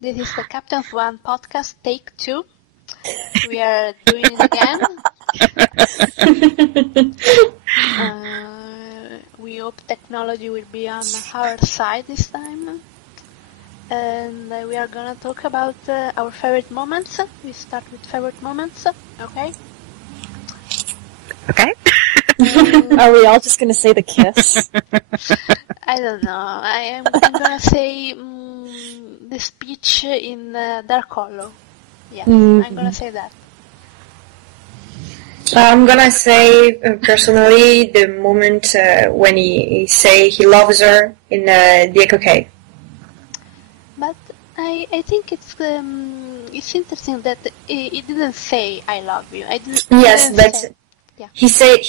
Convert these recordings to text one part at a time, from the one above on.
This is the Captain Swan podcast, take 2. We are doing it again. We hope technology will be on our side this time. And we are gonna talk about our favorite moments. We start with favorite moments, okay? Okay. Are we all just gonna say the kiss? I don't know. I'm gonna say the speech in Dark Hollow. Yeah, I'm gonna say that. I'm gonna say personally the moment when he say he loves her in the Echo Cave. But I think it's interesting that he didn't say I love you. Yes, that's. Yeah. He says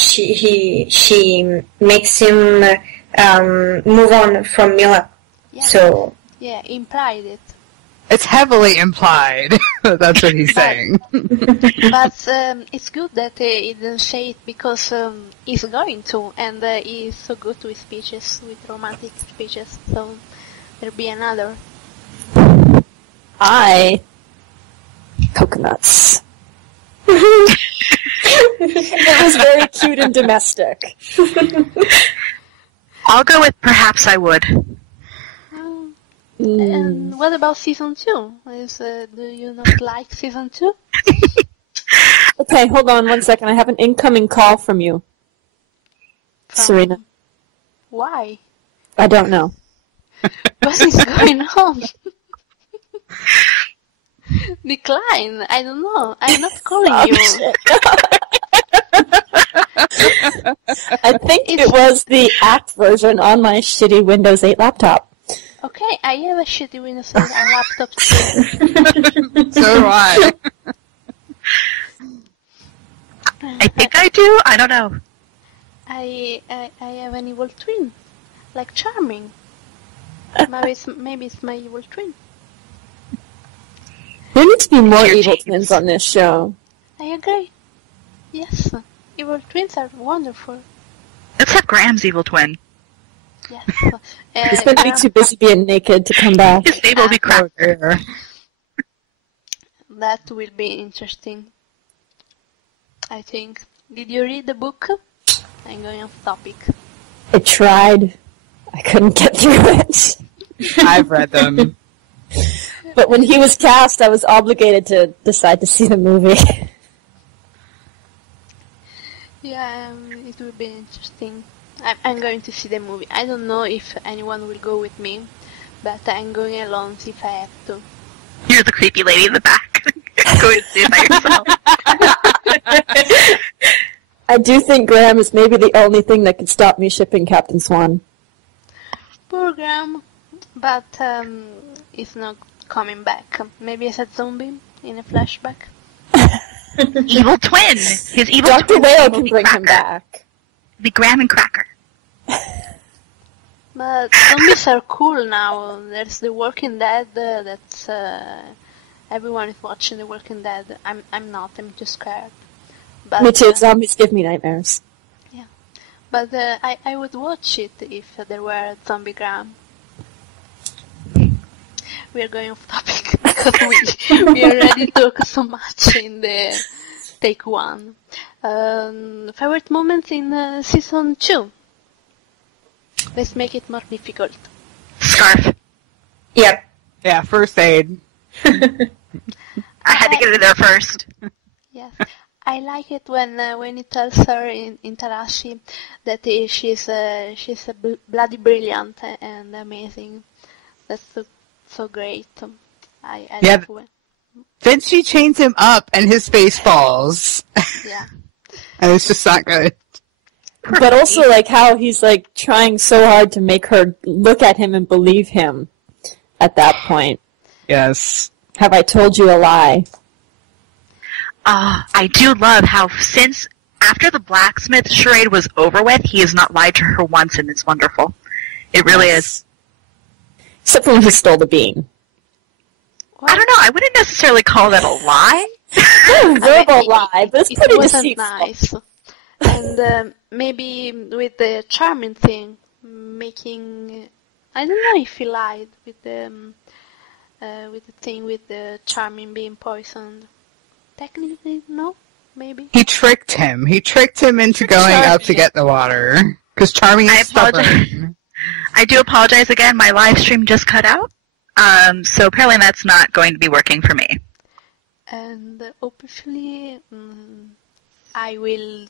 she makes him move on from Mila. Yeah. So yeah, implied it. It's heavily implied. That's what he's saying. But it's good that he didn't say it because he's going to, and he's so good with speeches, with romantic speeches. So there'll be another. Coconuts. It was very cute and domestic. I'll go with perhaps I would. And what about season 2? Do you not like season 2? Okay, hold on 1 second. I have an incoming call from you. Serena. Why? I don't know. What is going on? Decline. I don't know. I'm not calling you. I think it was the act version on my shitty Windows 8 laptop. Okay, I have a shitty Windows 8 laptop too. So do I. I think I do. I don't know. I have an evil twin, like Charming. Maybe it's my evil twin. There need to be more evil twins on this show. I agree. Yes, evil twins are wonderful. Let's have Graham's evil twin. Yes. He's going to be too busy being naked to come back. His name will be Cracker. That will be interesting. I think. Did you read the book? I'm going off topic. I tried. I couldn't get through it. I've read them. But when he was cast, I was obligated to decide to see the movie. Yeah, it will be interesting. I'm going to see the movie. I don't know if anyone will go with me, but I'm going alone if I have to. You're the creepy lady in the back. Go and see it by yourself. I do think Graham is maybe the only thing that could stop me shipping Captain Swan. Poor Graham, but he's not coming back. Maybe as a zombie in a flashback. Evil twin. His evil Dr. twin. Whale can bring him back. Be Graham and Cracker. But zombies are cool now. There's The Walking Dead. That's everyone is watching The Walking Dead. I'm not. I'm just scared. But, Me too. Zombies give me nightmares. Yeah, but I would watch it if there were a zombie Graham. We are going off topic because we already talked so much in the take 1. Favorite moments in season 2? Let's make it more difficult. Scarf. yep. Yeah, first aid. I had to get it there first. Yes, I like it when he tells her in Tarashi that she's bloody brilliant and amazing. That's so great. I love when. Then she chains him up and his face falls. Yeah. And it's just not good. But also, like, how he's, like, trying so hard to make her look at him and believe him at that point. Yes. Have I told you a lie? I do love how since after the blacksmith charade was over with, he has not lied to her once, and it's wonderful. It really is. Except for when he stole the bean. What? I don't know. I wouldn't necessarily call that a lie. Verbal lie, but it's pretty wasn't deceitful. nice. And maybe with the charming thing, making... I don't know if he lied with the with the thing with the Charming being poisoned. Technically, no, maybe. He tricked him. He tricked him into going up to get the water. Because Charming is stubborn. I do apologize again. My live stream just cut out. So apparently that's not going to be working for me. And hopefully I will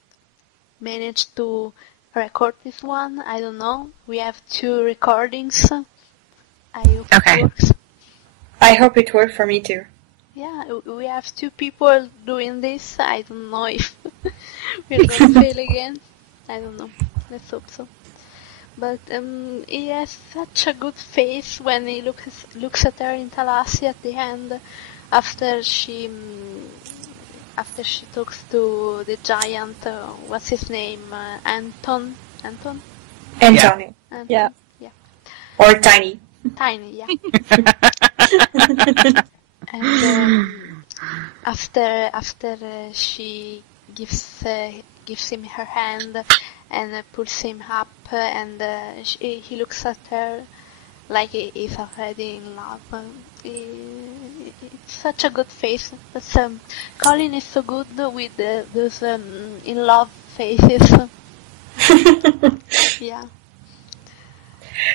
manage to record this one. I don't know. We have 2 recordings. I hope it works. I hope it worked for me too. Yeah, we have 2 people doing this. I don't know if we're gonna fail again. I don't know. Let's hope so. But he has such a good face when he looks at her in Talassi at the end, after she talks to the giant. What's his name? Anton. Antonio. Yeah. Or Tiny. Tiny, yeah. And after she gives him her hand and pulls him up, and he looks at her like he's already in love. It's such a good face. That's, Colin is so good with those in love faces. Yeah.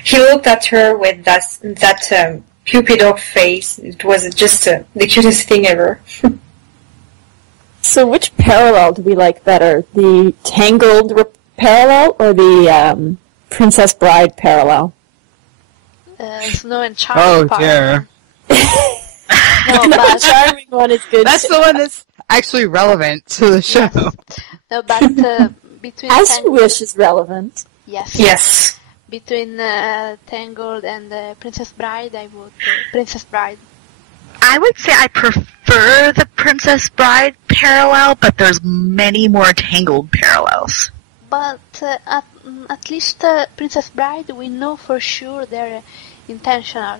He looked at her with that puppy dog face. It was just the cutest thing ever. So which parallel do we like better? The Tangled parallel or the Princess Bride parallel? Snow and Charming part. dear. No, The but Charming one is good. That's the one that's actually relevant to the show. yes. No, but between As You Wish is relevant. Yes. Between Tangled and Princess Bride, I would Princess Bride. I would say I prefer the Princess Bride parallel, but there's many more Tangled parallels. But at least Princess Bride, we know for sure they're intentional.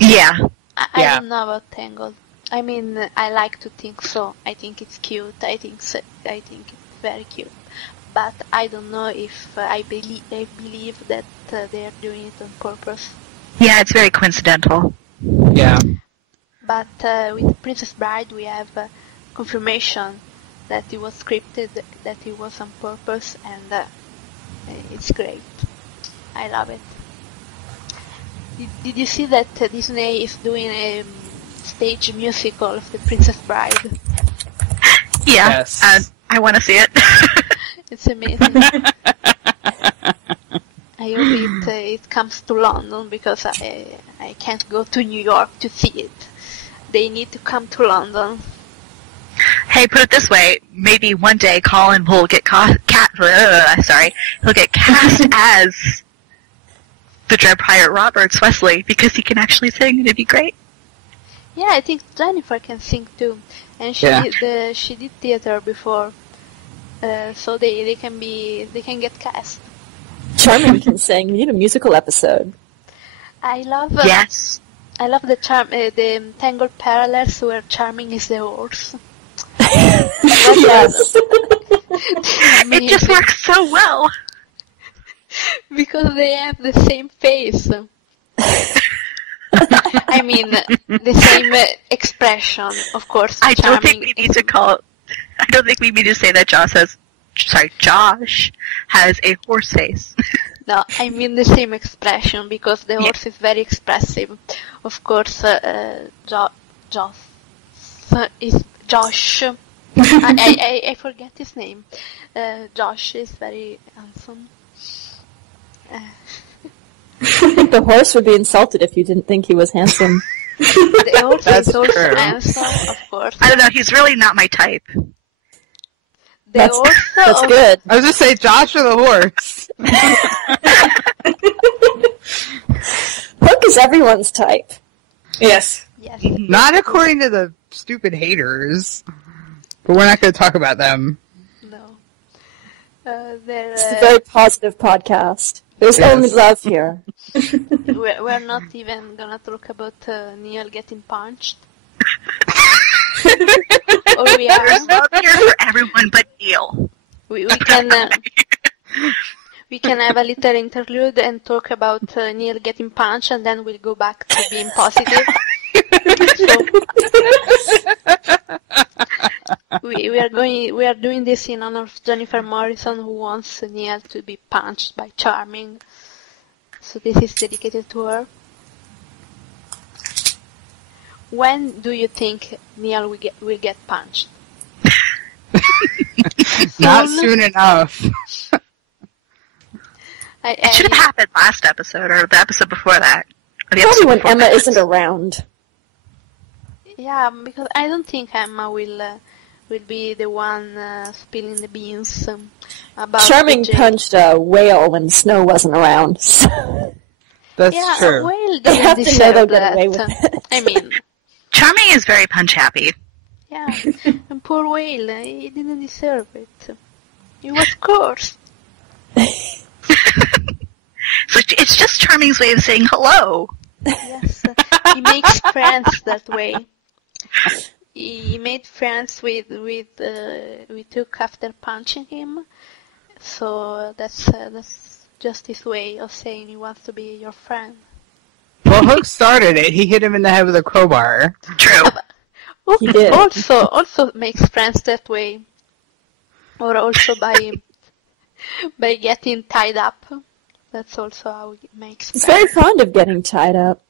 Yeah. I don't know about Tangled. I mean, I like to think so. I think it's cute. I think it's very cute. But I don't know if I believe that they are doing it on purpose. Yeah, it's very coincidental. Yeah. But with Princess Bride, we have confirmation that it was scripted, that it was on purpose, and it's great. I love it. Did you see that Disney is doing a stage musical of the Princess Bride? Yeah, Yes. I want to see it. It's amazing. I hope it comes to London, because I can't go to New York to see it. They need to come to London. Hey, put it this way: maybe one day Colin will get he'll get cast as the Dread Pirate Roberts Wesley, because he can actually sing, and it'd be great. Yeah, I think Jennifer can sing too, and she did theater before, so they can get cast. Charming can sing. We need a musical episode. I love Yes. I love the Tangled parallels where Charming is the horse. Yes. It just works so well. Because they have the same face. I mean, the same expression, of course. I don't think Charming we need to call. I don't think we need to say that Josh has a horse face. No, I mean the same expression, because the horse is very expressive. Of course, Josh. I forget his name. Josh is very handsome. I think the horse would be insulted if you didn't think he was handsome. The horse That's is also true. handsome, of course. I don't know. He's really not my type. That's Horse good. I was just say Josh or the horse. Hook is everyone's type. Yes. Yes. Not according to the stupid haters. But we're not going to talk about them. No. It's a very positive podcast. There's Yes. only love here. We're not even gonna talk about Neil getting punched. Or we are. There's love here for everyone but Neil. We can have a little interlude and talk about Neil getting punched, and then we'll go back to being positive. we are doing this in honor of Jennifer Morrison, who wants Neil to be punched by Charming. So this is dedicated to her. When do you think Neil will get punched? Not soon enough. It should have happened last episode, or the episode before that. Or the Probably episode when before Emma that. isn't around. Yeah, because I don't think Emma will be the one spilling the beans about Charming the punched a whale when Snow wasn't around. So. That's Yeah, true. well, They have doesn't to know they'll deserve get that. away with it. I mean, Charming is very punch happy. yeah, and poor Whale, he didn't deserve it. He was cursed. So it's just Charming's way of saying hello. Yes, he makes friends that way. He made friends with Took after punching him. So that's just his way of saying he wants to be your friend. Well, Hook started it. He hit him in the head with a crowbar. True. Hook He did. also makes friends that way, or also by getting tied up. That's also how he makes He's friends. very fond of getting tied up.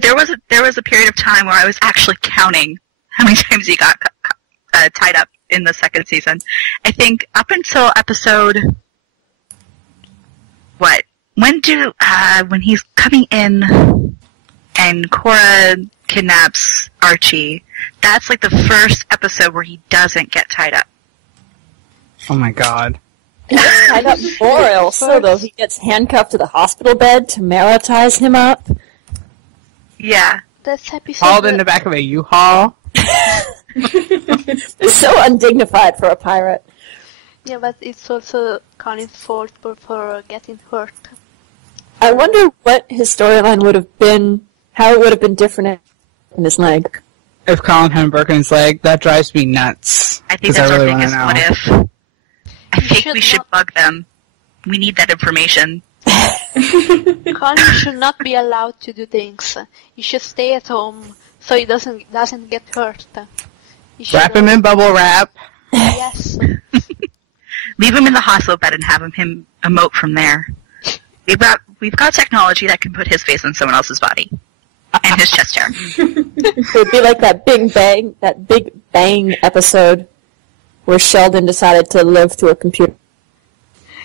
There was a period of time where I was actually counting how many times he got tied up in the second season. I think up until episode when he's coming in and Cora kidnaps Archie, that's like the first episode where he doesn't get tied up. Oh my god. He gets tied up more also, though. He gets handcuffed to the hospital bed. Tamara ties him up. Yeah. That's episode. Hauled in the back of a U-Haul. It's so undignified for a pirate. Yeah, but it's also Colin's fault for getting hurt. I wonder what his storyline would have been, how it would have been different in his leg. If Colin had broken his leg, that drives me nuts. I think 'Cause that's really our wanna biggest know. what if. I You think should we should not- bug them. We need that information. Colin should not be allowed to do things. He should stay at home so he doesn't get hurt. He should Wrap him in bubble wrap. Yes. Leave him in the hospital bed and have him emote from there. We've got technology that can put his face on someone else's body. And his chest hair. It would be like that Big Bang episode where Sheldon decided to live through a computer.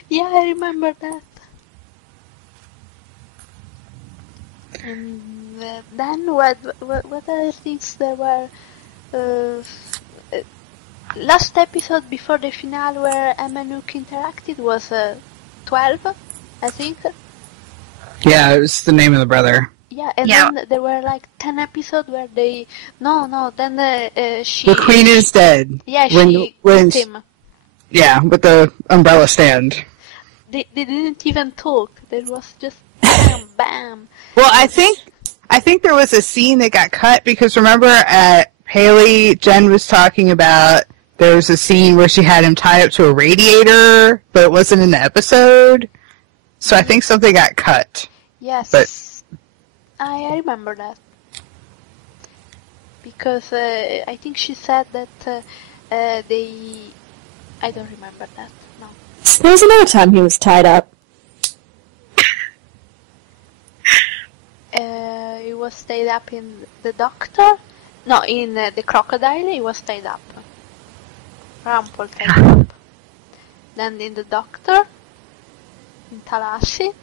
Yeah, I remember that. And then what other things there were? Last episode before the finale where Emma and Nook interacted was 12, I think. Yeah, it was the name of the brother. Yeah, and Yeah. then there were like 10 episodes where they... No, then she... The queen is dead. Yeah, when, she when, kissed him. Yeah, with the umbrella stand. They didn't even talk. There was just bam, bam. Well, I think there was a scene that got cut because remember at Haley, Jen was talking about there was a scene where she had him tied up to a radiator, but it wasn't in the episode. So I think something got cut. Yes, But- I remember that. Because I think she said that they... I don't remember that, no. So there was another time he was tied up. He was tied up in the doctor? No, in the crocodile he was tied up. Rumpel tied up. Then in the doctor, in Talassi.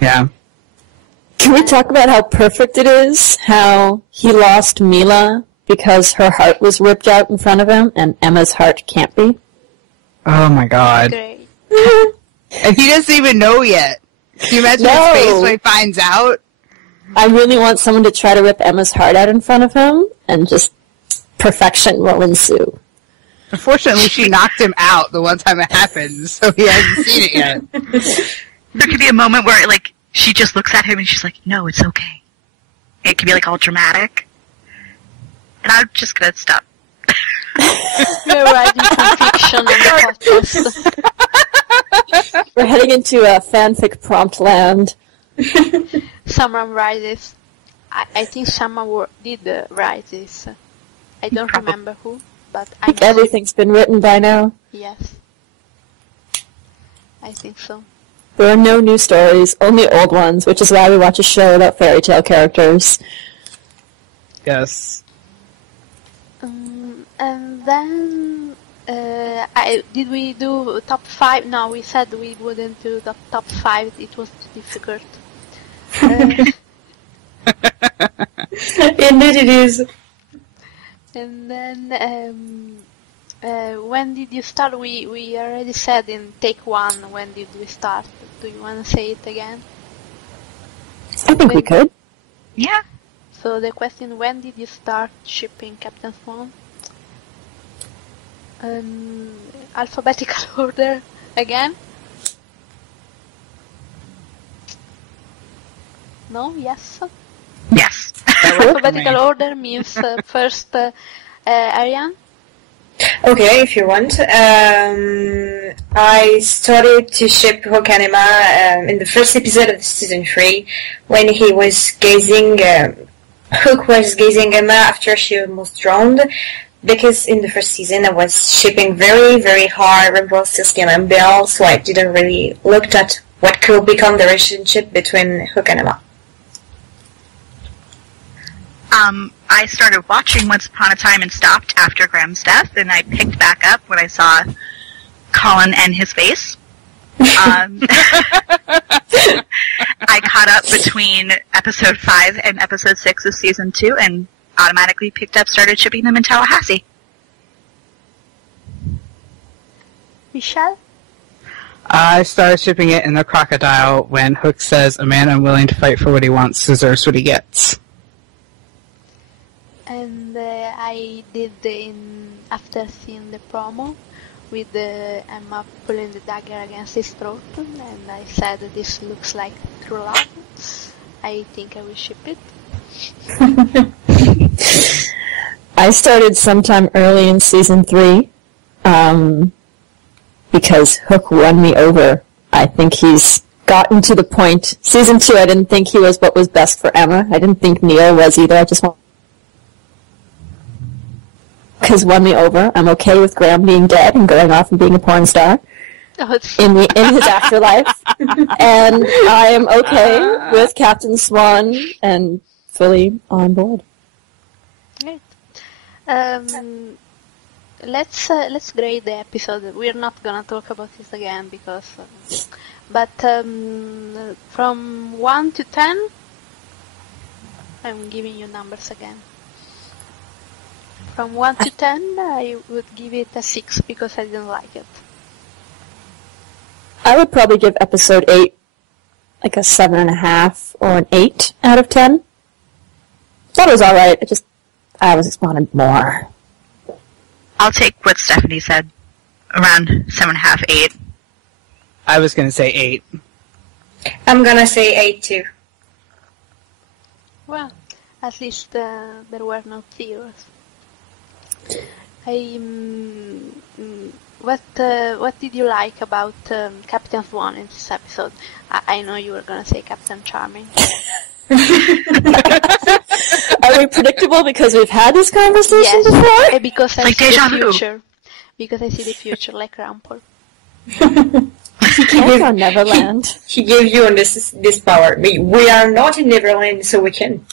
Yeah. Can we talk about how perfect it is? How he lost Mila because her heart was ripped out in front of him and Emma's heart can't be? Oh my god. Great. And he doesn't even know yet. Can you imagine No. his face when he finds out? I really want someone to try to rip Emma's heart out in front of him and just perfection will ensue. Unfortunately, she knocked him out the one time it happened, so he hasn't seen it yet. There could be a moment where, like, she just looks at him and she's like, no, it's okay. It could be, like, all dramatic. And I'm just gonna stop. We're writing some fiction on the podcast. We're heading into a fanfic prompt land. Someone write this. I think someone did write this. I don't Probably. remember who. but I think everything's been written by now. Yes, I think so. There are no new stories, only old ones, which is why we watch a show about fairy tale characters. Yes. And then, did we do top 5? No, we said we wouldn't do the top 5. It was too difficult. Indeed it is. And then, when did you start? We already said in take 1, when did we start? Do you want to say it again? I think we could. Yeah. So the question, when did you start shipping Captain Swan? Alphabetical order again? No? Yes? Yes. Alphabetical order means first Ariane? Okay, if you want. I started to ship Hook and Emma in the first episode of season 3 when he was gazing, Hook was gazing Emma after she almost drowned, because in the first season I was shipping very, very hard Rumpelstiltskin and Belle, so I didn't really look at what could become the relationship between Hook and Emma. I started watching Once Upon a Time and stopped after Graham's death, and I picked back up when I saw Colin and his face. I caught up between episode 5 and episode 6 of season 2 and automatically started shipping them in Tallahassee. Michelle? I started shipping it in the Crocodile when Hook says, "A man unwilling to fight for what he wants deserves what he gets." And I did after seeing the promo with Emma pulling the dagger against his throat, and I said this looks like true love. I think I will ship it. I started sometime early in season 3, because Hook won me over. I think he's gotten to the point. Season 2, I didn't think he was what was best for Emma. I didn't think Neil was either. I just want has won me over. I'm okay with Graham being dead and going off and being a porn star in his afterlife, and I am okay with Captain Swan and fully on board. Great. Let's grade the episode. We're not gonna talk about this again because, but from 1 to 10, I'm giving you numbers again. From 1 to 10, I would give it a 6 because I didn't like it. I would probably give episode 8 like a 7.5 or an 8 out of 10. That was alright, I just wanted more. I'll take what Stephanie said, around 7.5, 8. I was going to say 8. I'm gonna say 8 too. Well, at least there were no tears. What did you like about Captain Swan in this episode? I know you were gonna say Captain Charming. Are we predictable because we've had this conversation before? Yes, because I like see deja the vu. future. Because I see the future like Rumpel. He can't on Neverland. He gave you this power. We are not in Neverland, so we can.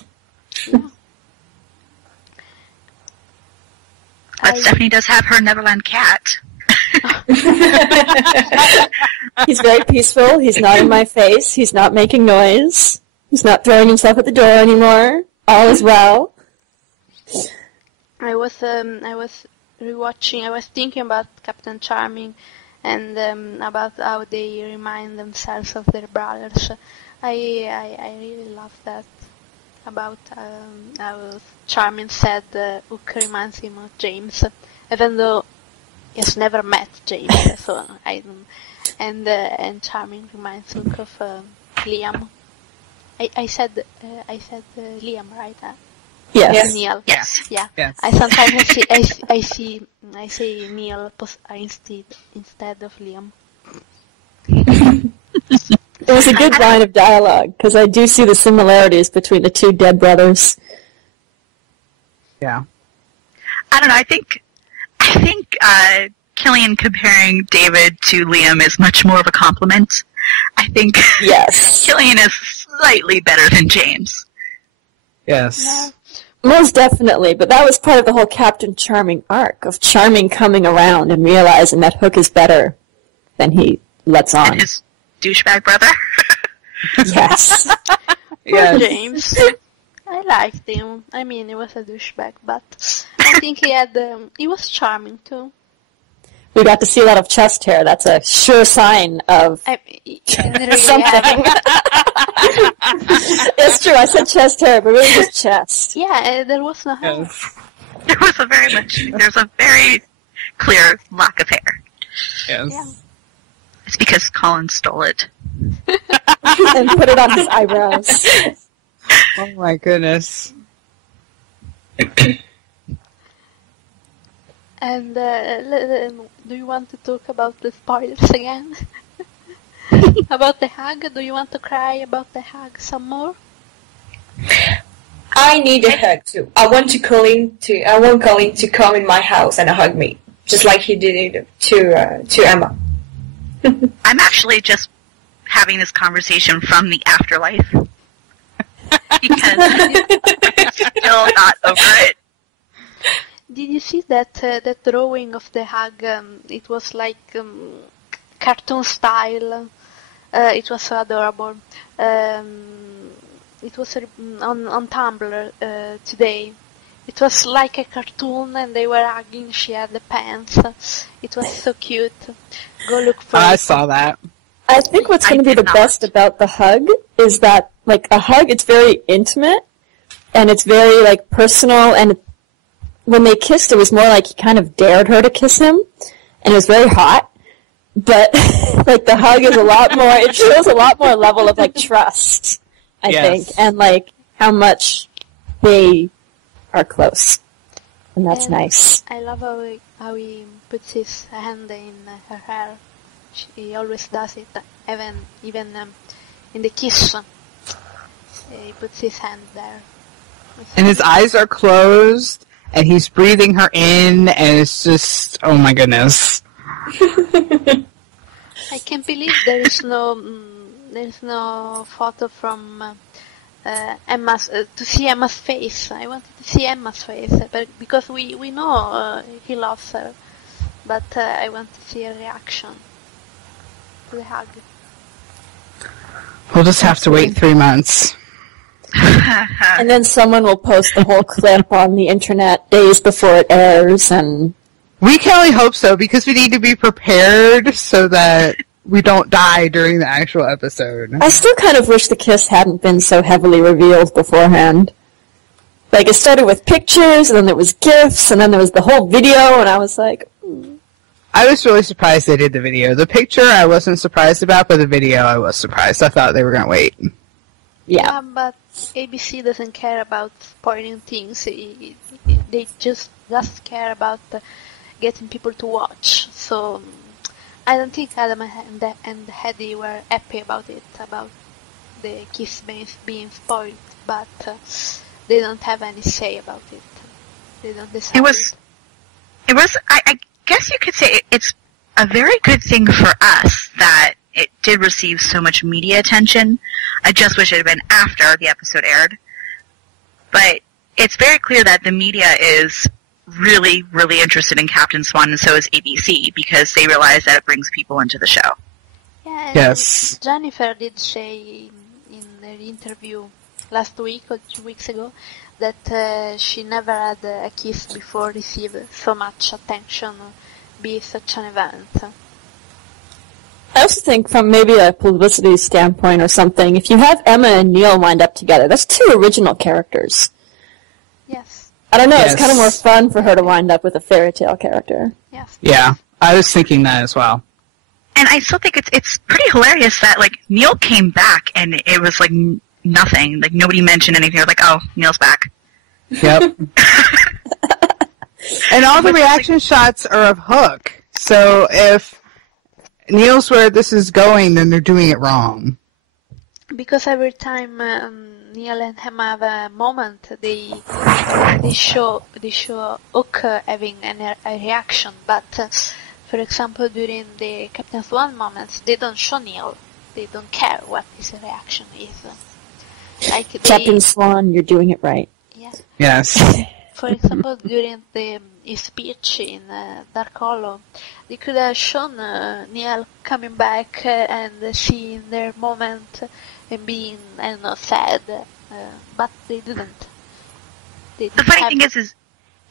But Stephanie does have her Neverland cat. He's very peaceful. He's not in my face. He's not making noise. He's not throwing himself at the door anymore. All is well. I was rewatching. I was thinking about Captain Charming, and about how they remind themselves of their brothers. I really love that. About how Charming said Hook reminds him of James, even though he has never met James. So I don't. And Charming reminds Hook of Liam. I said Liam, right? Yes. Neil. Yes. Yeah. Yes. I sometimes I say Neil instead of Liam. It was a good line of dialogue, because I do see the similarities between the two dead brothers. Yeah. I don't know, I think I think Killian comparing David to Liam is much more of a compliment. I think Yes. Killian is slightly better than James. Yes. Yeah. Most definitely, but that was part of the whole Captain Charming arc, of Charming coming around and realizing that Hook is better than he lets on. And his douchebag brother. Yes. Poor Yes. James. I liked him. I mean, he was a douchebag, but I think he was charming too. We got to see a lot of chest hair. That's a sure sign of He really something. It's true, I said chest hair, but really just chest. Yeah, there was no hair. Yes. There's a very clear lack of hair. Yes. Yeah. It's because Colin stole it. And put it on his eyebrows. Oh my goodness. And do you want to talk about the spoilers again? About the hug? Do you want to cry about the hug some more? I need a hug too. I want Colin to come in my house and hug me, just like he did it to Emma. I'm actually just having this conversation from the afterlife. Because I'm still not over it. Did you see that that drawing of the hug? It was like cartoon style. It was so adorable. It was on Tumblr today. It was like a cartoon, and they were hugging. She had the pants. It was so cute. Go look for I it. saw that. I think what's going to be the best about the hug is that, like, a hug, it's very intimate, and it's very, like, personal, and when they kissed, it was more like he kind of dared her to kiss him, and it was very hot, but, like, the hug is a lot more, it shows a lot more level of, like, trust, I think, and, like, how much they are close, and that's nice. I love how he puts his hand in her hair. He always does it, even in the kiss. He puts his hand there. And his eyes are closed, and he's breathing her in, and it's just, oh my goodness. I can't believe there is no photo from Emma's to see Emma's face. I wanted to see Emma's face, but because we know he loves her, but I want to see a reaction to the hug. We'll just have to wait 3 months. And then someone will post the whole clip on the internet days before it airs, and We can only hope so, because we need to be prepared so that we don't die during the actual episode. I still kind of wish the kiss hadn't been so heavily revealed beforehand. Like, it started with pictures, and then there was GIFs, and then there was the whole video, and I was like, I was really surprised they did the video. The picture I wasn't surprised about, but the video I was surprised. I thought they were going to wait. yeah. But ABC doesn't care about spoiling things. They just care about getting people to watch. So I don't think Adam and Hedy were happy about it, about the kiss being spoiled. But they don't have any say about it. They don't decide. It was. I guess you could say it's a very good thing for us that it did receive so much media attention. I just wish it had been after the episode aired. But it's very clear that the media is really, really interested in Captain Swan, and so is ABC, because they realize that it brings people into the show. Yeah, Yes. Jennifer did say in an interview last week or 2 weeks ago that she never had a kiss before received so much attention, be such an event. I also think from maybe a publicity standpoint or something, if you have Emma and Neil wind up together, that's two original characters. Yes, I don't know, Yes. it's kind of more fun for her to wind up with a fairy tale character. yes. Yeah, I was thinking that as well. And I still think it's pretty hilarious that, like, Neil came back and it was, like, nothing. Like, nobody mentioned anything. They were like, oh, Neil's back. Yep. And all the reaction shots are of Hook. So if Neil's where this is going, then they're doing it wrong. Because every time Neil and Emma have a moment, they they show Hook having a reaction, but for example, during the Captain Swan moments, they don't show Neil. They don't care what his reaction is. Like Captain Swan, you're doing it right. Yeah. Yes. For example, during his speech in Dark Hollow, they could have shown Neil coming back and seeing their moment and being, I don't know, sad, but they didn't. The funny thing is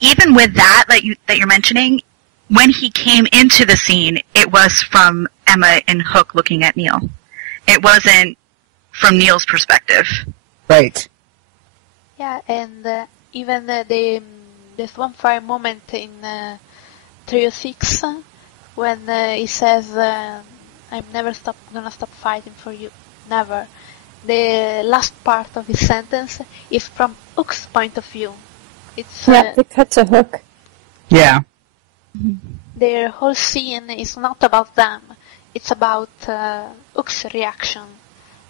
even with that you're mentioning, when he came into the scene, it was from Emma and Hook looking at Neil. It wasn't from Neil's perspective. Right. Yeah, and even there's one fire moment in 306 when he says, "I'm never gonna stop fighting for you, never." The last part of his sentence is from Hook's point of view. It's they cut to Hook. Yeah. Their whole scene is not about them. It's about Hook's reaction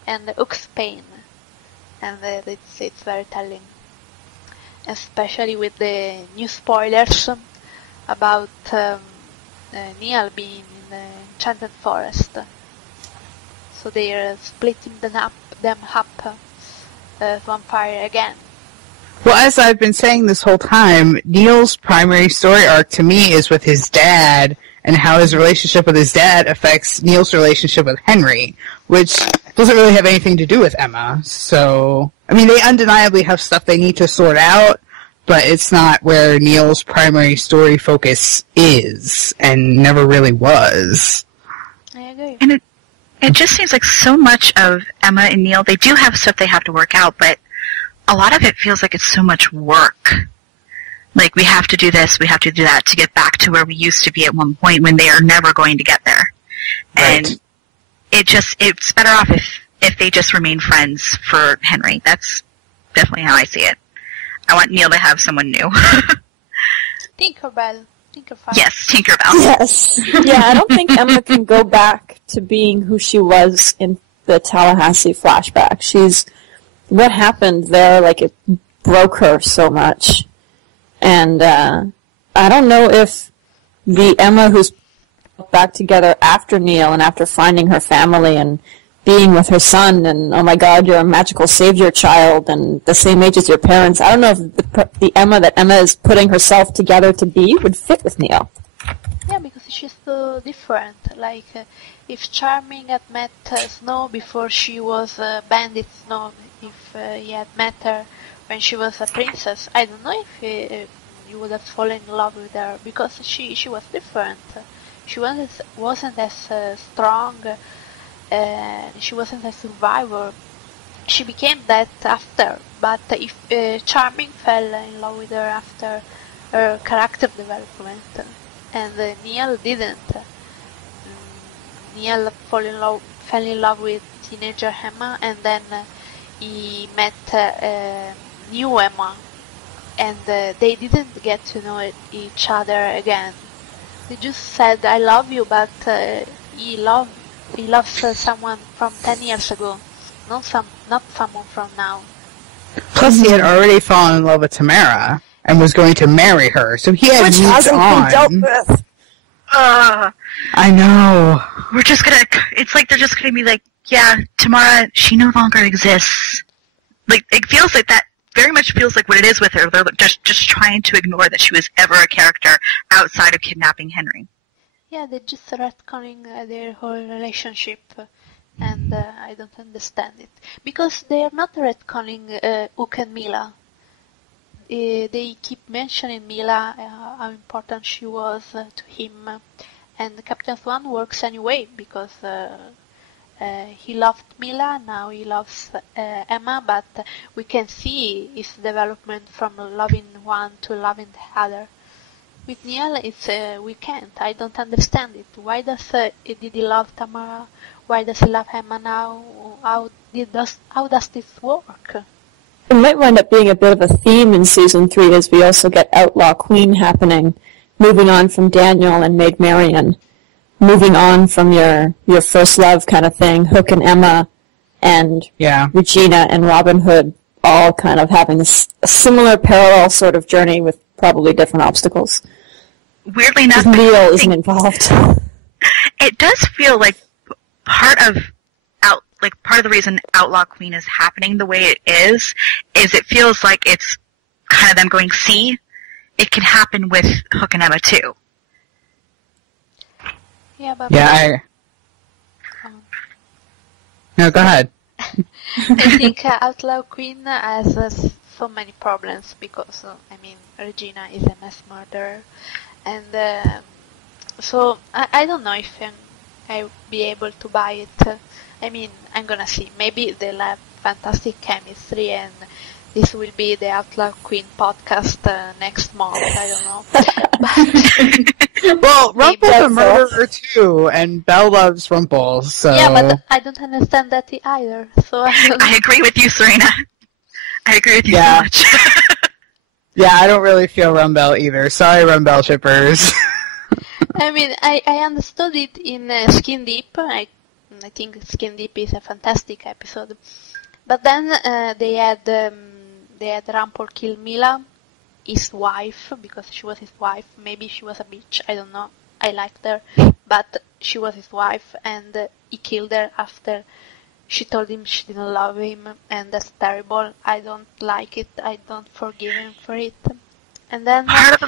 and Hook's pain, and it's very telling. Especially with the new spoilers about Neil being in the Enchanted Forest. So they're splitting them up vampire again. Well, as I've been saying this whole time, Neil's primary story arc to me is with his dad and how his relationship with his dad affects Neil's relationship with Henry, which doesn't really have anything to do with Emma. So, I mean, they undeniably have stuff they need to sort out, but it's not where Neil's primary story focus is, and never really was. I agree. And it just seems like so much of Emma and Neil, they do have stuff they have to work out, but a lot of it feels like it's so much work. Like, we have to do this, we have to do that to get back to where we used to be at one point when they are never going to get there. Right. And it's better off if they just remain friends for Henry. That's definitely how I see it. I want Neil to have someone new. Tinkerbell. Yes, Tinkerbell. Yes. Yeah, I don't think Emma can go back to being who she was in the Tallahassee flashback. What happened there, like, it broke her so much. And I don't know if the Emma who's back together after Neil and after finding her family and being with her son and, oh my God, you're a magical savior child and the same age as your parents, I don't know if the Emma that Emma is putting herself together to be would fit with Neil. Yeah, because she's so different. Like, if Charming had met Snow before she was Bandit Snow, if he had met her when she was a princess, I don't know if you would have fallen in love with her, because she was different. She wasn't as strong, she wasn't a survivor. She became that after, but if Charming fell in love with her after her character development, and Neil didn't. Neil fell in love with teenager Emma, and then he met new Emma, and they didn't get to know each other again. They just said, "I love you," but he loves someone from 10 years ago, not someone from now. Plus, he had already fallen in love with Tamara and was going to marry her, so he had moved on. Dealt with. I know. It's like they're just gonna be like, yeah, Tamara, she no longer exists. Like, it feels like that, very much feels like what it is with her. They're just trying to ignore that she was ever a character outside of kidnapping Henry. Yeah, they're just retconning their whole relationship, and I don't understand it. Because they are not retconning Hook and Mila. They keep mentioning Mila, how important she was to him, and Captain Swan works anyway, because he loved Mila, now he loves Emma, but we can see his development from loving one to loving the other. With Neil, we can't. I don't understand it. Why did he love Tamara? Why does he love Emma now? How does this work? It might wind up being a bit of a theme in Season 3 as we also get Outlaw Queen happening, moving on from Daniel and Maid Marian, moving on from your first love kind of thing, Hook and Emma and Regina and Robin Hood all kind of having a similar parallel sort of journey with probably different obstacles. Weirdly enough, Neil isn't involved. It does feel like part of the reason Outlaw Queen is happening the way it is it feels like it's kind of them going, see, it can happen with Hook and Emma too. Yeah, but No, go ahead. I think Outlaw Queen has so many problems because, Regina is a mass murderer, and so I don't know if I'll be able to buy it. I'm gonna see. Maybe they'll have fantastic chemistry, and this will be the Outlaw Queen podcast next month. I don't know. Well, Rumple's a murderer too, and Belle loves Rumple, so... Yeah, but I don't understand that either, so I agree with you, Serena. I agree with you so much. Yeah, I don't really feel Rumble either. Sorry, Rumble shippers. I understood it in Skin Deep. I think Skin Deep is a fantastic episode. But then they had Rumple kill Mila, his wife, because she was his wife. Maybe she was a bitch, I don't know. I liked her, but she was his wife, and he killed her after she told him she didn't love him, and that's terrible. I don't like it. I don't forgive him for it. And then part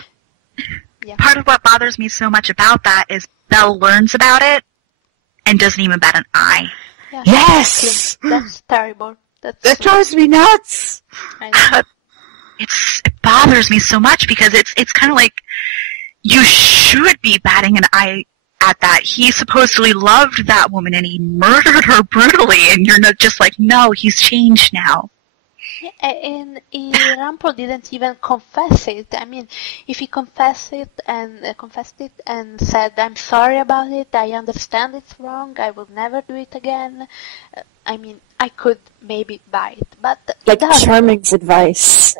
of what bothers me so much about that is Belle learns about it and doesn't even bat an eye. Yeah, Yes! exactly. That's terrible. That drives me nuts! It bothers me so much because it's kind of like you should be batting an eye at that. He supposedly loved that woman and he murdered her brutally, and you're not just like, no, he's changed now. Yeah, and Rumple didn't even confess it. If he confessed it and said, "I'm sorry about it. I understand it's wrong. I will never do it again," I could maybe buy it. But like Charming's advice.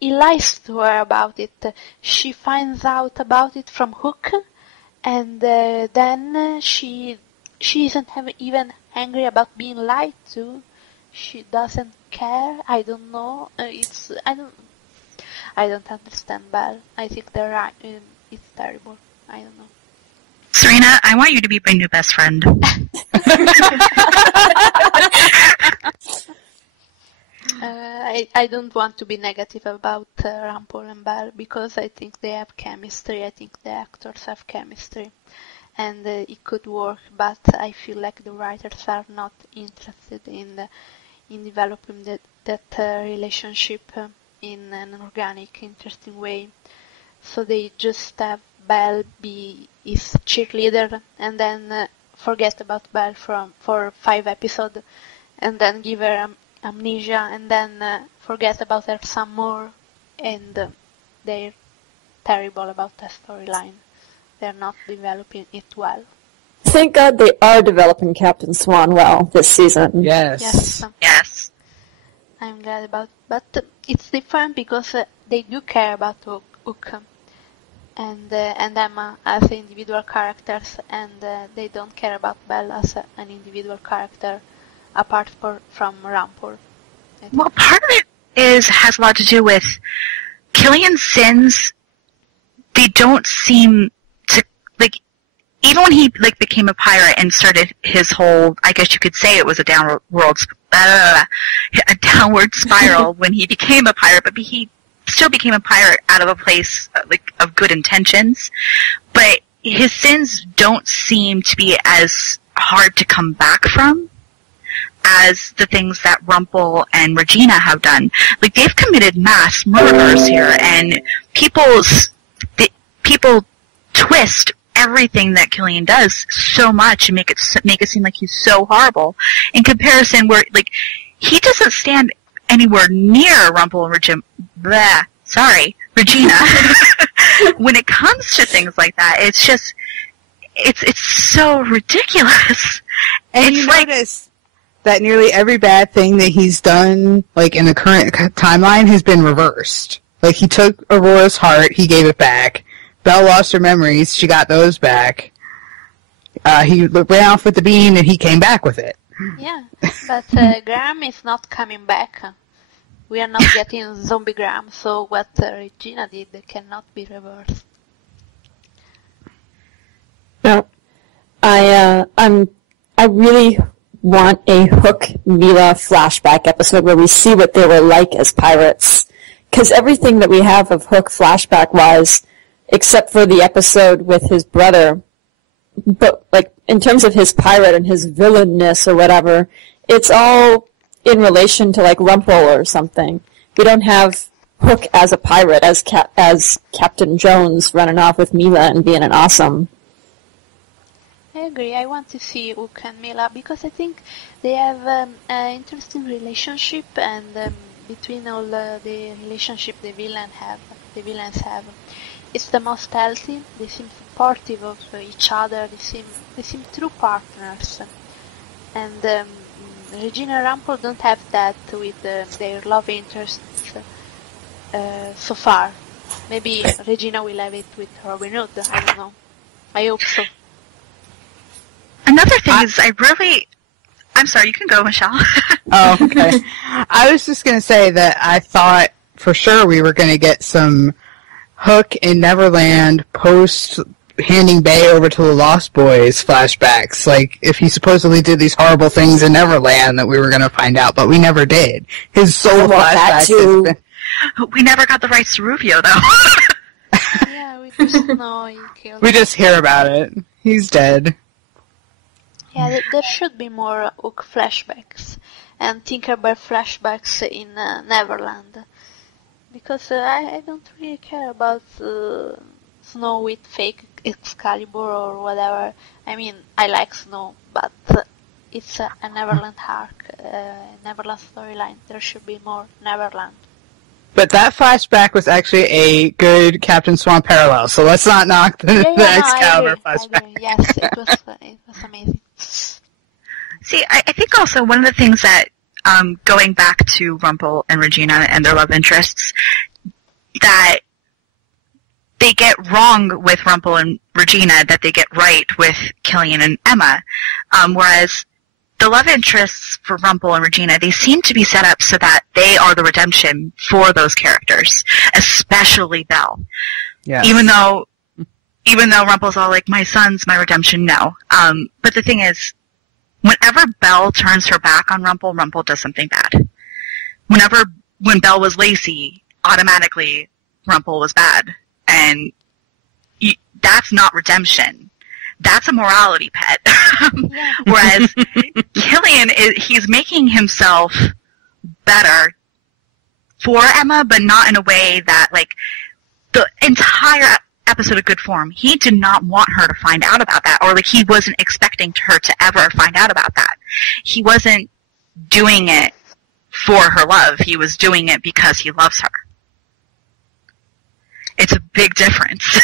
He lies to her about it. She finds out about it from Hook, and then she isn't even angry about being lied to. She doesn't care. I don't know. I don't understand Belle. I think they're right. It's terrible. I don't know. Serena, I want you to be my new best friend. I don't want to be negative about Rumple and Belle because I think they have chemistry. I think the actors have chemistry, and it could work. But I feel like the writers are not interested in developing that relationship in an organic, interesting way. So they just have Belle be his cheerleader and then forget about Belle for 5 episodes, and then give her amnesia, and then forget about her some more, and they're terrible about the storyline. They're not developing it well. Thank God they are developing Captain Swan well this season. Yes. Yes. I'm glad about it. But it's different because they do care about Hook and Emma as individual characters, and they don't care about Belle as an individual character apart from Rumple. Well, part of it has a lot to do with Killian's sins. They don't seem to, like, even when he became a pirate and started his whole, I guess you could say it was a downward spiral when he became a pirate, but he still became a pirate out of a place of good intentions. But his sins don't seem to be as hard to come back from as the things that Rumple and Regina have done. Like, they've committed mass murders here, and people twist everything that Killian does so much and make it seem like he's so horrible. In comparison, where he doesn't stand anywhere near Rumple and Regina. When it comes to things like that, it's just it's so ridiculous. And you notice that nearly every bad thing that he's done, in the current timeline, has been reversed. Like, he took Aurora's heart, he gave it back. Belle lost her memories, she got those back. He ran off with the bean, and he came back with it. Yeah, but Graham is not coming back We are not getting Zombiegram, so what Regina did cannot be reversed. No, I really want a Hook Mila flashback episode where we see what they were like as pirates. Because everything that we have of Hook flashback-wise, except for the episode with his brother, but like in terms of his pirate and his villainness or whatever, it's all in relation to like Rumpel or something. We don't have Hook as a pirate, as Captain Jones running off with Mila and being an awesome. I agree. I want to see Hook and Mila because I think they have an interesting relationship, and between all the relationship the villains have, it's the most healthy. They seem supportive of each other. They seem true partners, and Regina and Rumpel don't have that with their love interests so far. Maybe Regina will have it with Robin Hood. I don't know. I hope so. Another thing is, I'm sorry, you can go, Michelle. Oh, okay. I was just going to say that I thought for sure we were going to get some Hook in Neverland post handing Bay over to the Lost Boys flashbacks. Like, if he supposedly did these horrible things in Neverland that we were going to find out, but we never did. His soul flashback. We never got the rights to Rufio, though. Yeah, we just know he killed We him. just hear about it. He's dead. Yeah, there should be more Hook flashbacks and Tinkerbell flashbacks in Neverland. Because I don't really care about Snow with fake Excalibur or whatever. I mean, I like Snow, but it's a Neverland arc, Neverland storyline. There should be more Neverland. But that flashback was actually a good Captain Swan parallel, so let's not knock the Excalibur flashback. I agree. Yes, it was amazing. See, I think also one of the things that, going back to Rumpel and Regina and their love interests, that they get wrong with Rumpel and Regina that they get right with Killian and Emma, whereas the love interests for Rumpel and Regina, they seem to be set up so that they are the redemption for those characters, especially Belle. Yes. Even though Rumpel's all like, my son's my redemption, no. But the thing is, whenever Belle turns her back on Rumpel, Rumpel does something bad. When Belle was Lacey, automatically Rumpel was bad. And that's not redemption. That's a morality pet. Whereas Killian, he's making himself better for Emma, but not in a way that, like, the entire episode of Good Form, he did not want her to find out about that, or like he wasn't expecting her to ever find out about that. He wasn't doing it for her love. He was doing it because he loves her. It's a big difference.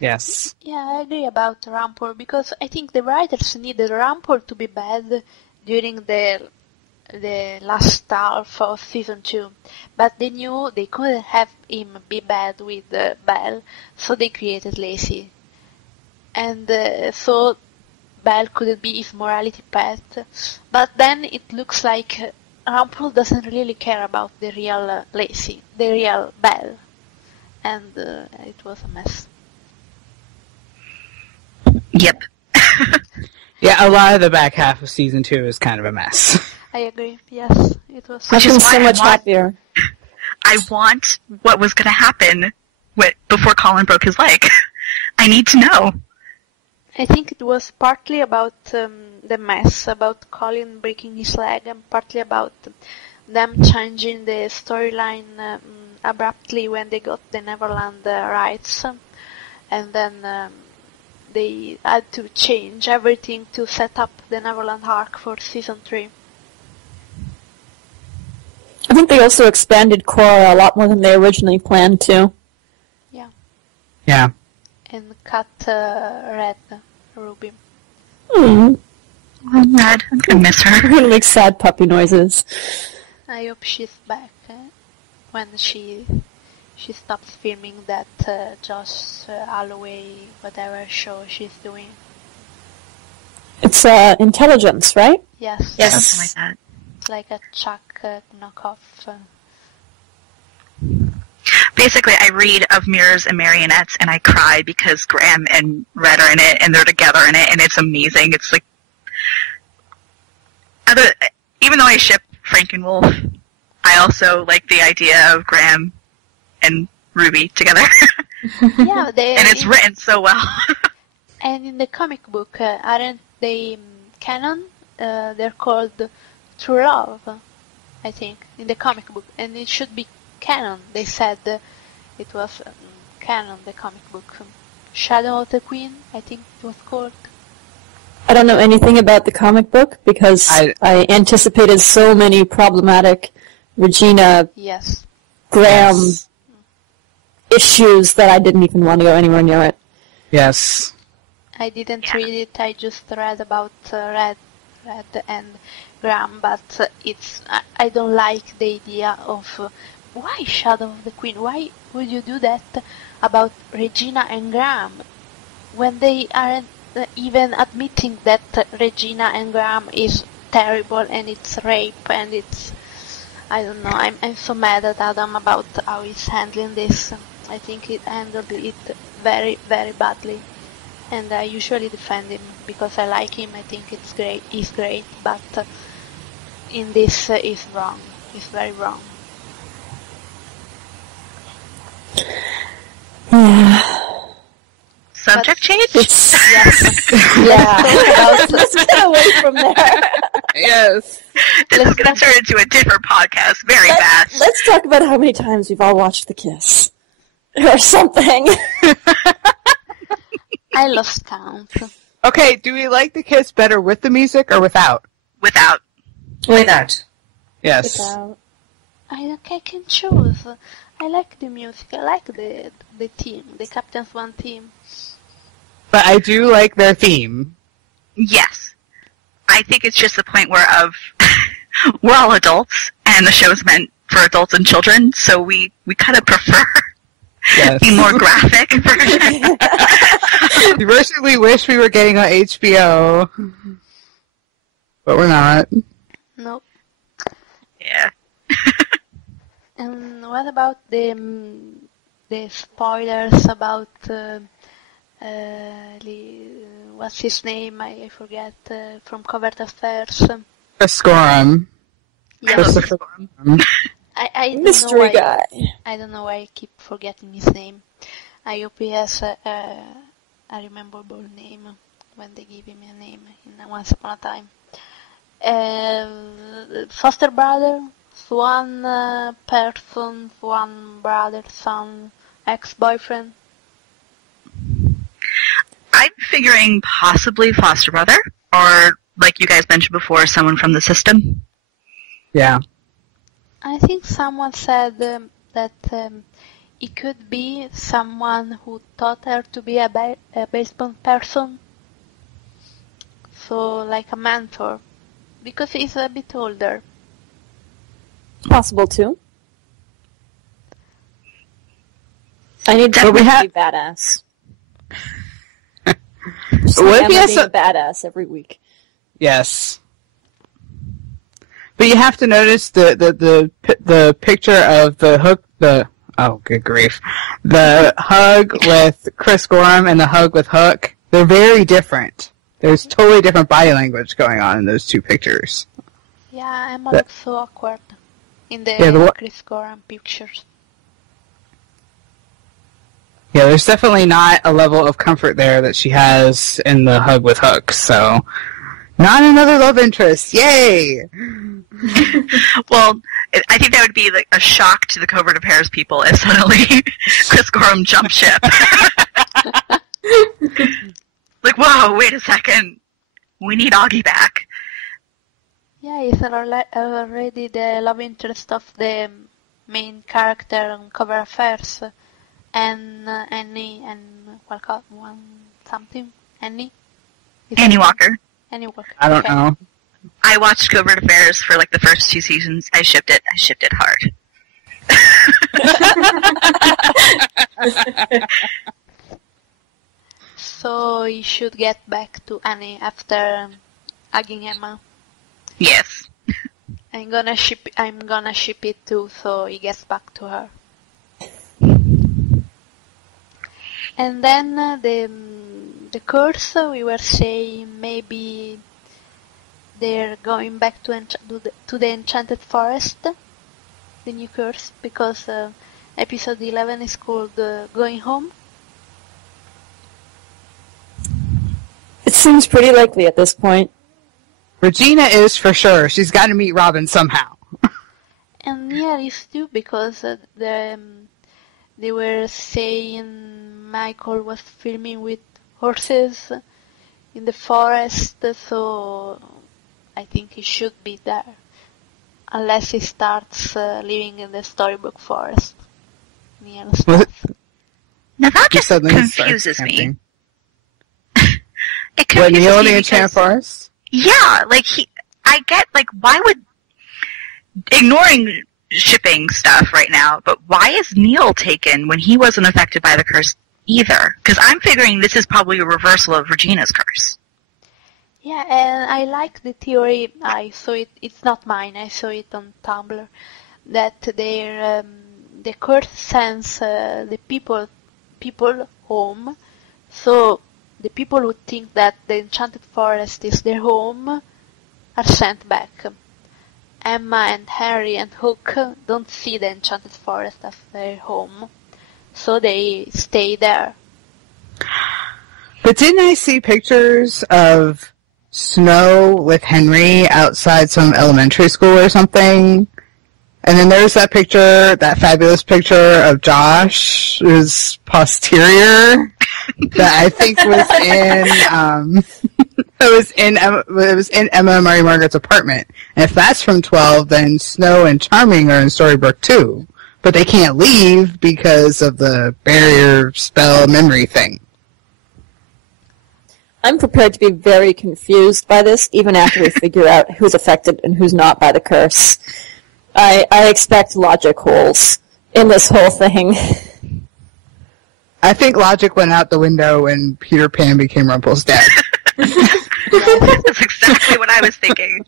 Yes. Yeah, I agree about Rumpel because I think the writers needed Rumpel to be bad during the last half of season 2, but they knew they couldn't have him be bad with Belle, so they created Lacey, and so Belle couldn't be his morality pet. But then it looks like Rumpel doesn't really care about the real Lacey, the real Belle, and it was a mess. Yep. Yeah, a lot of the back half of season 2 is kind of a mess. I agree. Yes, it was. I've been so much happier. I want what was going to happen before Colin broke his leg. I need to know. I think it was partly about the mess, about Colin breaking his leg, and partly about them changing the storyline abruptly when they got the Neverland rights, and then they had to change everything to set up the Neverland arc for season 3. I think they also expanded Cora a lot more than they originally planned to. Yeah. Yeah. And cut Red Ruby. Hmm. I'm mad. I'm going to miss her. We're going to make sad puppy noises. I hope she's back when she stops filming that Josh Holloway whatever show she's doing. It's Intelligence, right? Yes. Something like that. It's like a Chuck knockoff basically, I read of Mirrors and Marionettes, and I cry because Graham and Red are in it, and they're together in it, and it's amazing. It's like, even though I ship Frankenwolf, I also like the idea of Graham and Ruby together. Yeah, and it's written so well. And in the comic book, aren't they canon? They're called True Love, I think, in the comic book, and it should be canon. They said it was canon, the comic book. Shadow of the Queen, I think it was called. I don't know anything about the comic book because I anticipated so many problematic Regina Yes. Graham issues that I didn't even want to go anywhere near it. Yes. I didn't read it, I just read about Red and Graham, but I don't like the idea of why Shadow of the Queen? Why would you do that about Regina and Graham when they aren't even admitting that Regina and Graham is terrible and it's rape and it's... I don't know, I'm so mad at Adam about how he's handling this. I think he handled it very, very badly. And I usually defend him because I like him, I think he's great, but in this he's wrong. He's very wrong. Yeah. Subject change? Yes. Yeah. Let's get away from there. Yes. This is going to turn into a different podcast very fast. Let's talk about how many times we've all watched The Kiss. Or something. I lost count. Okay, do we like The Kiss better with the music or without? Without. Without. Yes. I can choose. I like the music. I like the team, the Captain Swan team. But I do like their theme. Yes. I think it's just the point where we're all adults, and the show's meant for adults and children, so we kind of prefer the more graphic version. The version we wish we were getting on HBO. But we're not. Nope. Yeah. And what about the spoilers about what's his name? I forget from Covert Affairs. Chris Gorham. Yes. Christopher Gorham. I don't Mystery know why, guy. I don't know why I keep forgetting his name. I hope he has a rememberable name when they give him a name in Once Upon a Time. Foster brother, Swan person, Swan brother, son, ex-boyfriend. I'm figuring possibly foster brother, or, like you guys mentioned before, someone from the system. Yeah. I think someone said that it could be someone who taught her to be a baseball person. So, like a mentor. Because he's a bit older. Possible too. I need to be badass. Just like Emma being a badass every week. Yes. But you have to notice the picture of the hook, oh, good grief. The hug with Chris Gorham and the hug with Hook, they're very different. There's totally different body language going on in those two pictures. Yeah, Emma looks so awkward in the Chris Gorham pictures. Yeah, there's definitely not a level of comfort there that she has in the hug with Hook, so... Not another love interest! Yay! Well, I think that would be like a shock to the Covert Affairs people if suddenly Chris Gorham jumped ship. Like, whoa, wait a second. We need Augie back. Yeah, he's already the love interest of the main character on Covert Affairs. And Annie and Annie? Annie Walker. Annie Walker. I don't know. I watched Covert Affairs for like the first 2 seasons. I shipped it hard. So you should get back to Annie after hugging Emma. Yes. I'm gonna ship it too, so he gets back to her. And then the curse, we were saying maybe they're going back to the Enchanted Forest, the new curse, because episode 11 is called Going Home. It seems pretty likely at this point. Regina is for sure. She's got to meet Robin somehow. And yeah, it's too, because they were saying Michael was filming with horses in the forest, so I think he should be there. Unless he starts living in the storybook forest. Near the stuff. Now that just confuses me. It What, confuses Neil me the Enchanted because, Forest? yeah, like I get, like, why would, ignoring shipping stuff right now, but why is Neil taken when he wasn't affected by the curse either? Because I'm figuring this is probably a reversal of Regina's curse. Yeah, and I like the theory. I saw it. It's not mine. I saw it on Tumblr. That the curse sends the people home. So the people who think that the Enchanted Forest is their home are sent back. Emma and Harry and Hook don't see the Enchanted Forest as their home, so they stay there. But didn't I see pictures of Snow with Henry outside some elementary school or something? And then there's that picture, that fabulous picture of Josh's posterior that I think was in it was in Emma and Mary Margaret's apartment. And if that's from 12, then Snow and Charming are in Storybook 2. But they can't leave because of the barrier spell memory thing. I'm prepared to be very confused by this, even after we figure out who's affected and who's not by the curse. I expect logic holes in this whole thing. I think logic went out the window when Peter Pan became Rumpel's dad. That's exactly what I was thinking.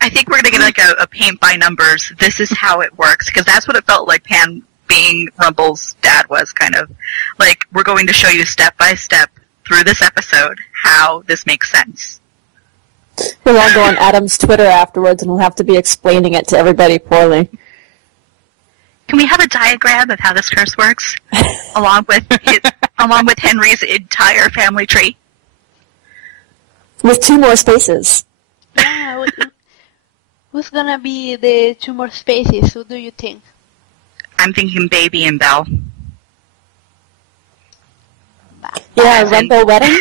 I think we're going to get like a paint by numbers. This is how it works, because that's what it felt like Pan being Rumpel's dad was, kind of. Like, we're going to show you step by step through this episode how this makes sense. He'll all go on Adam's Twitter afterwards, and he'll have to be explaining it to everybody poorly. Can we have a diagram of how this curse works, along with Henry's entire family tree? With 2 more spaces. Yeah, who's gonna be the 2 more spaces? Who do you think? I'm thinking Baby and Belle. Yeah, Rumple wedding?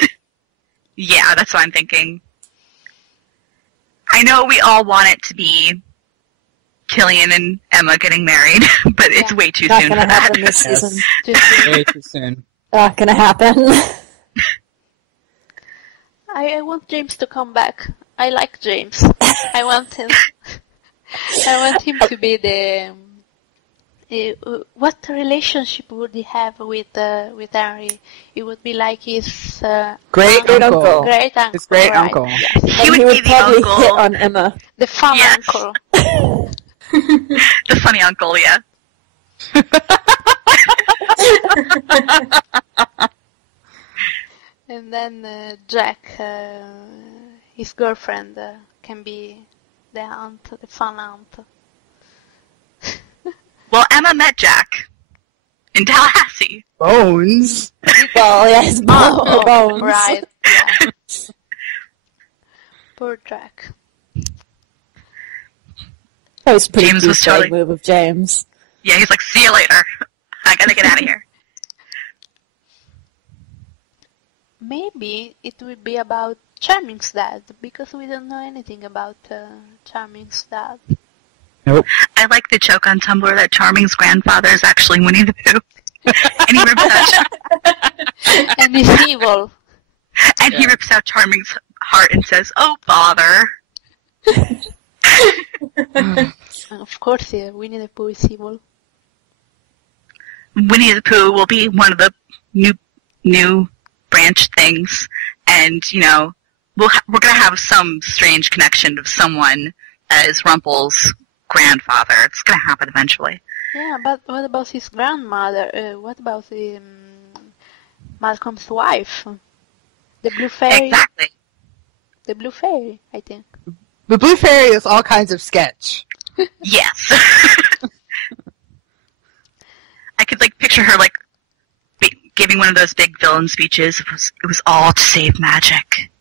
Yeah, that's what I'm thinking. I know we all want it to be Killian and Emma getting married, but it's way too soon for that. Not gonna happen this season. Way too soon. Not gonna happen. I want James to come back. I like James. I want him to be the... what relationship would he have with Henry? It would be like his great uncle. Great uncle. His great right. uncle. Yes. He would be the probably uncle. hit on Emma. The fun Yes. uncle. The funny uncle, yeah. And then Jack, his girlfriend, can be the aunt, the fun aunt. Well, Emma met Jack in Tallahassee. Bones. Well, yes, bones. Right. Yeah. Poor Jack. That was a pretty James was douchebag totally- move of James. Yeah, he's like, see you later. I gotta get out of here. Maybe it will be about Charming's dad, because we don't know anything about Charming's dad. Nope. I like the joke on Tumblr that Charming's grandfather is actually Winnie the Pooh. And he rips out, And he's evil. and he rips out Charming's heart and says, "Oh, bother." Of course, yeah, Winnie the Pooh is evil. Winnie the Pooh will be one of the new branch things, and we're gonna have some strange connection of someone as Rumpel's grandfather. It's gonna happen eventually. Yeah, but what about his grandmother? What about Malcolm's wife. The Blue Fairy. Exactly. The Blue Fairy, I think. The Blue Fairy is all kinds of sketch. Yes. I could picture her giving one of those big villain speeches. It was all to save magic.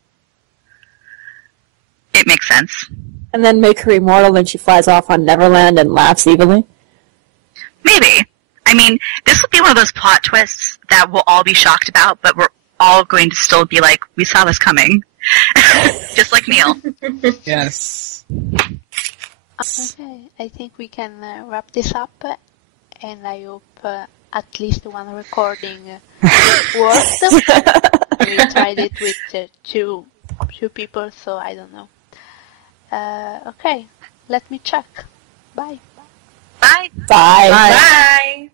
It makes sense. And then make her immortal when she flies off on Neverland and laughs evilly? Maybe. I mean, this will be one of those plot twists that we'll all be shocked about, but we're all going to still be like, we saw this coming. Just like Neil. Yes. Okay, I think we can wrap this up, and I hope at least one recording worked. We tried it with two people, so I don't know. Okay, let me check. Bye. Bye. Bye. Bye.